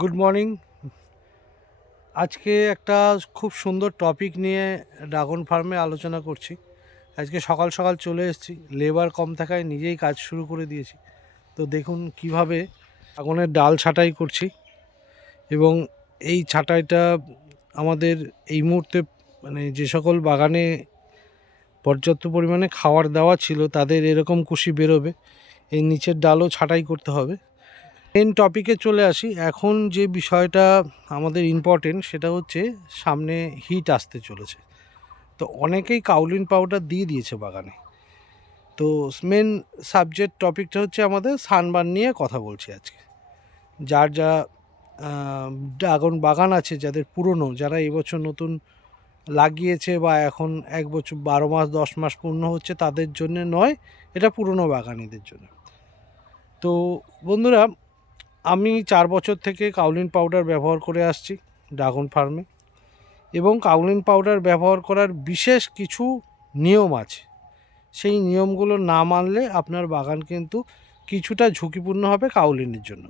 Good morning. আজকে একটা খুব সুন্দর টপিক নিয়ে ড্রাগন ফার্মে আলোচনা করছি। আজকে সকাল সকাল চলে এসেছি, লেবার কম থাকায় নিজেই কাজ শুরু করে দিয়েছি। তো দেখুন কিভাবে ড্রাগনের ডাল ছাঁটাই করছি, এবং এই ছাঁটাইটা আমাদের এই মুহূর্তে মানে যে সকল বাগানে পর্যাপ্ত পরিমাণে খাবার দেওয়া ছিল তাদের এরকম কুশি বেরোবে। এই নিচের ডালও ছাঁটাই করতে হবে। মেন টপিকে চলে আসি। এখন যে বিষয়টা আমাদের ইম্পর্টেন্ট সেটা হচ্ছে সামনে হিট আসতে চলেছে। তো অনেকেই কাউলিন পাউডার দিয়ে দিয়েছে বাগানে। তো মেন সাবজেক্ট টপিকটা হচ্ছে আমাদের সানবার্ন নিয়ে কথা বলছি আজকে। যার যা ড্রাগন বাগান আছে, যাদের পুরনো, যারা এবছর নতুন লাগিয়েছে বা এখন 1 বছর 12 মাস 10 মাস পূর্ণ হচ্ছে, তাদের জন্য নয়, এটা পুরনো বাগানিদের জন্য। তো বন্ধুরা, আমি 4 বছর থেকে কাউলিন পাউডার ব্যবহার করে আসছি ড্রাগন ফার্মে, এবং কাউলিন পাউডার ব্যবহার করার বিশেষ কিছু নিয়ম আছে। সেই নিয়মগুলো না মানলে আপনার বাগান কিন্তু কিছুটা ঝুঁকিপূর্ণ হবে কাউলিনের জন্য।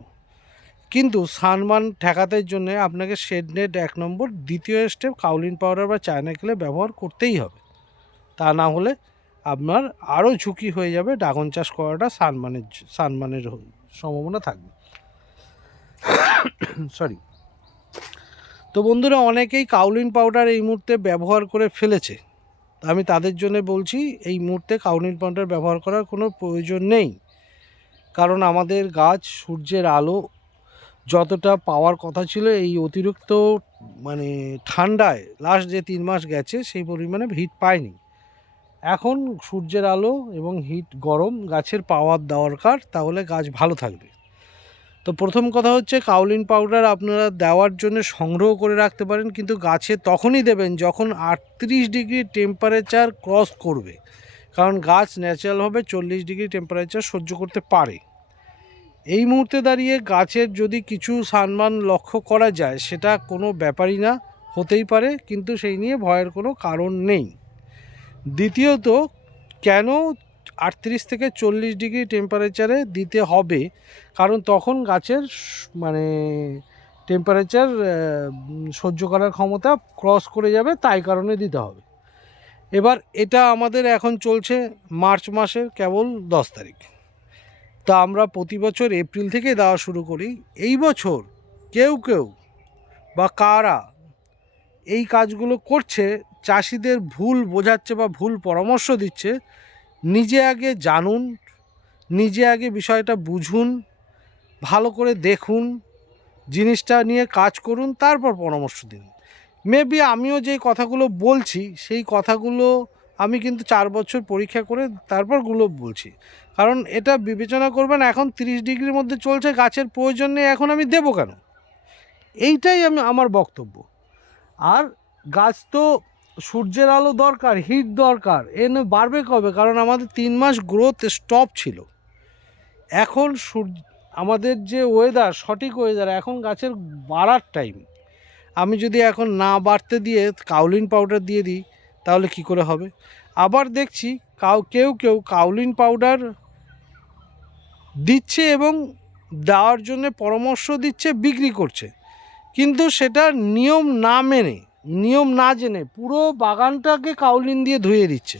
কিন্তু সানবার্ন ঠেকাতের জন্য আপনাকে শেড নেট 1 নম্বর, দ্বিতীয় স্টেপ কাউলিন পাউডার বা চায়না ক্লে ব্যবহার করতেই হবে। তা না হলে আপনার আরও ঝুঁকি হয়ে যাবে, ড্রাগন চাষ করাটা সানবার্নের সম্ভাবনা থাকবে। সরি। তো বন্ধুরা, অনেকেই কাউলিন পাউডার এই মুহূর্তে ব্যবহার করে ফেলেছে। আমি তাদের জন্য বলছি, এই মুহূর্তে কাউলিন পাউডার ব্যবহার করার কোনো প্রয়োজন নেই। কারণ আমাদের গাছ সূর্যের আলো যতটা পাওয়ার কথা ছিল, এই অতিরিক্ত মানে ঠান্ডায় লাস্ট যে 3 মাস গেছে সেই পরিমাণে হিট পায়নি। এখন সূর্যের আলো এবং হিট, গরম গাছের পাওয়ার দরকার, তাহলে গাছ ভালো থাকবে। তো প্রথম কথা হচ্ছে, কাউলিন পাউডার আপনারা দেওয়ার জন্য সংগ্রহ করে রাখতে পারেন, কিন্তু গাছে তখনই দেবেন যখন 38 ডিগ্রি টেম্পারেচার ক্রস করবে। কারণ গাছ ন্যাচারালভাবে 40 ডিগ্রি টেম্পারেচার সহ্য করতে পারে। এই মুহূর্তে দাঁড়িয়ে গাছের যদি কিছু সানবার্ন লক্ষ্য করা যায়, সেটা কোনো ব্যাপারই না, হতেই পারে, কিন্তু সেই নিয়ে ভয়ের কোনো কারণ নেই। দ্বিতীয়ত, কেন 38 থেকে 40 ডিগ্রি টেম্পারেচারে দিতে হবে? কারণ তখন গাছের মানে টেম্পারেচার সহ্য করার ক্ষমতা ক্রস করে যাবে, তাই কারণে দিতে হবে। এবার এটা আমাদের এখন চলছে মার্চ মাসের কেবল 10 তারিখ। তা আমরা প্রতি বছর এপ্রিল থেকে দেওয়া শুরু করি। এই বছর কেউ কেউ বা কারা এই কাজগুলো করছে, চাষিদের ভুল বোঝাচ্ছে বা ভুল পরামর্শ দিচ্ছে। নিজে আগে জানুন, নিজে আগে বিষয়টা বুঝুন, ভালো করে দেখুন, জিনিসটা নিয়ে কাজ করুন, তারপর পরামর্শ দিন। মেবি আমিও যে কথাগুলো বলছি, সেই কথাগুলো আমি কিন্তু 4 বছর পরীক্ষা করে তারপরগুলো বলছি। কারণ এটা বিবেচনা করবেন, এখন 30 ডিগ্রির মধ্যে চলছে, গাছের প্রয়োজন নেই, এখন আমি দেবো কেন? এইটাই আমার বক্তব্য। আর গাছ তো সূর্যের আলো দরকার, হিট দরকার, বাড়বে কবে? কারণ আমাদের 3 মাস গ্রোথ স্টপ ছিল। এখন আমাদের যে ওয়েদার, সঠিক ওয়েদার, এখন গাছের বাড়ার টাইম। আমি যদি এখন না বাড়তে দিয়ে কাউলিন পাউডার দিয়ে দিই, তাহলে কি করে হবে? আবার দেখছি কেউ কেউ কাউলিন পাউডার দিচ্ছে এবং দেওয়ার জন্য পরামর্শ দিচ্ছে, বিক্রি করছে, কিন্তু সেটা নিয়ম না মেনে, নিয়ম না জেনে পুরো বাগানটাকে কাউলিন দিয়ে ধুয়ে দিচ্ছে।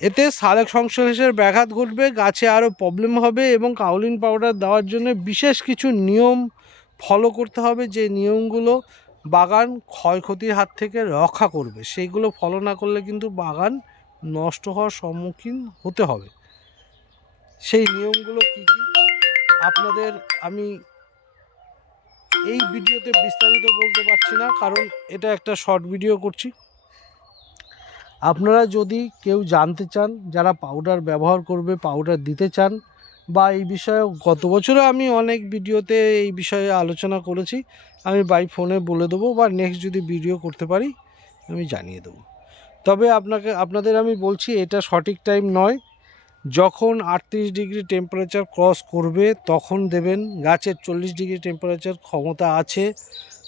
এতে সালোক সংশ্লেষের ব্যাঘাত ঘটবে, গাছে আরও প্রবলেম হবে, এবং কাউলিন পাউডার দেওয়ার জন্য বিশেষ কিছু নিয়ম ফলো করতে হবে, যে নিয়মগুলো বাগান ক্ষয়ক্ষতির হাত থেকে রক্ষা করবে। সেইগুলো ফলো না করলে কিন্তু বাগান নষ্ট হওয়ার সম্মুখীন হতে হবে। সেই নিয়মগুলো কী কী আপনাদের আমি এই ভিডিওতে বিস্তারিত বলতে পারছি না, কারণ এটা একটা শর্ট ভিডিও করছি। আপনারা যদি কেউ জানতে চান, যারা পাউডার ব্যবহার করবে, পাউডার দিতে চান, বা এই বিষয়ে গত বছরও আমি অনেক ভিডিওতে এই বিষয়ে আলোচনা করেছি, আমি বাই ফোনে বলে দেবো, বা নেক্সট যদি ভিডিও করতে পারি আমি জানিয়ে দেবো। তবে আপনাদের আমি বলছি, এটা সঠিক টাইম নয়। যখন 38 ডিগ্রি টেম্পারেচার ক্রস করবে তখন দেবেন। গাছের 40 ডিগ্রি টেম্পারেচার ক্ষমতা আছে।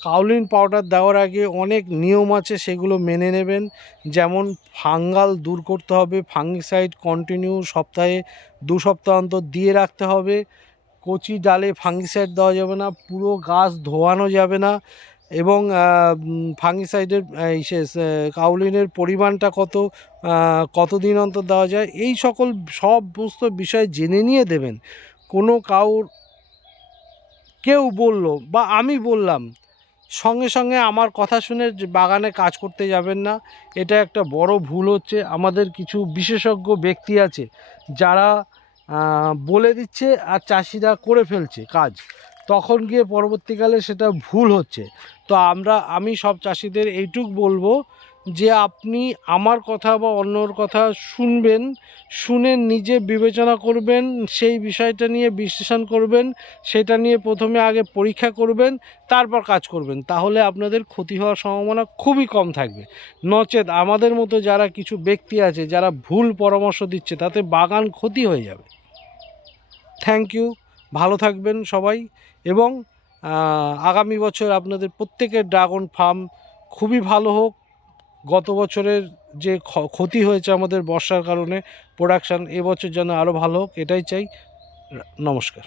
কাউলিন পাউডার দেওয়ার আগে অনেক নিয়ম আছে, সেগুলো মেনে নেবেন। যেমন ফাঙ্গাল দূর করতে হবে, ফাঙ্গিসাইড কন্টিনিউ সপ্তাহে 2 সপ্তাহ অন্তর দিয়ে রাখতে হবে। কচি ডালে ফাঙ্গিসাইড দেওয়া যাবে না, পুরো গাছ ধোয়ানো যাবে না, এবং ফাঙ্গিসাইডের কাউলিনের পরিমাণটা কতদিন অন্তর দেওয়া যায়, এই সমস্ত বিষয় জেনে নিয়ে দেবেন। কোনো কেউ বলল বা আমি বললাম সঙ্গে সঙ্গে আমার কথা শুনে বাগানে কাজ করতে যাবেন না, এটা একটা বড় ভুল হচ্ছে। আমাদের কিছু বিশেষজ্ঞ ব্যক্তি আছে যারা বলে দিচ্ছে আর চাষিরা করে ফেলছে কাজ, তখন গিয়ে পরবর্তীকালে সেটা ভুল হচ্ছে। তো আমি সব চাষিদের এইটুক বলবো যে আপনি আমার কথা বা অন্যর কথা শুনবেন, শুনে নিজে বিবেচনা করবেন, সেই বিষয়টা নিয়ে বিশ্লেষণ করবেন, সেটা নিয়ে প্রথমে আগে পরীক্ষা করবেন, তারপর কাজ করবেন, তাহলে আপনাদের ক্ষতি হওয়ার সম্ভাবনা খুবই কম থাকবে। নচেৎ আমাদের মতো যারা কিছু ব্যক্তি আছে যারা ভুল পরামর্শ দিচ্ছে, তাতে বাগান ক্ষতি হয়ে যাবে। থ্যাংক ইউ, ভালো থাকবেন সবাই, এবং আগামী বছর আপনাদের প্রত্যেকের ড্রাগন ফার্ম খুবই ভালো হোক। গত বছরের যে ক্ষতি হয়েছে আমাদের বর্ষার কারণে প্রোডাকশান, এবছর যেন আরও ভালো হোক, এটাই চাই। নমস্কার।